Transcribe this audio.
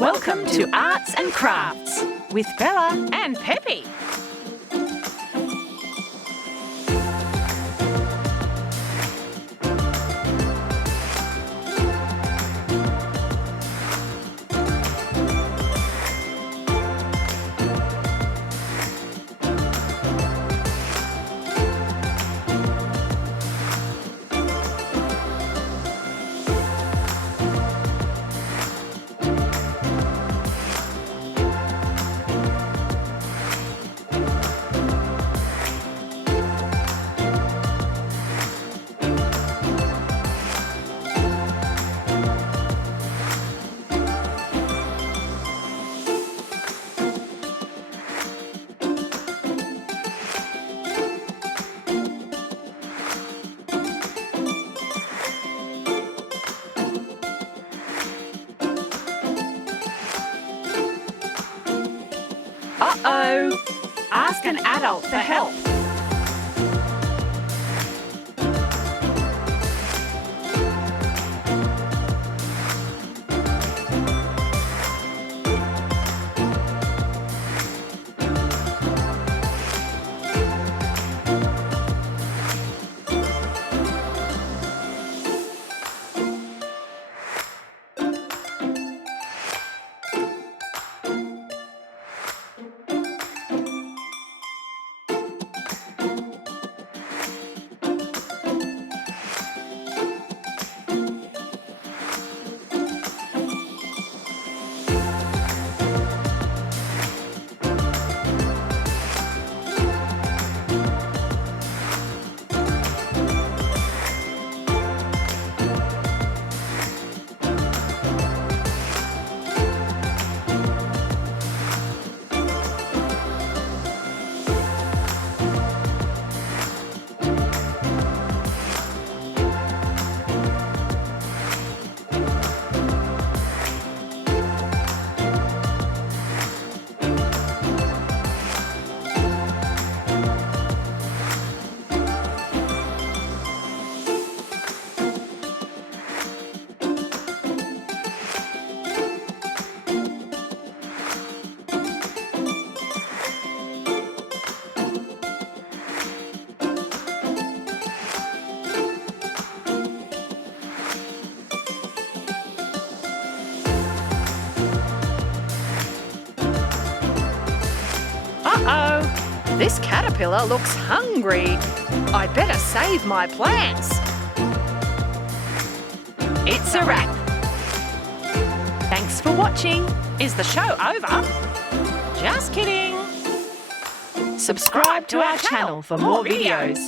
Welcome to Arts and Crafts with Bella and Peppy. Uh-oh! Ask an adult for help. Uh-oh! This caterpillar looks hungry. I better save my plants. It's a wrap. Thanks for watching. Is the show over? Just kidding. Subscribe to our channel for more videos.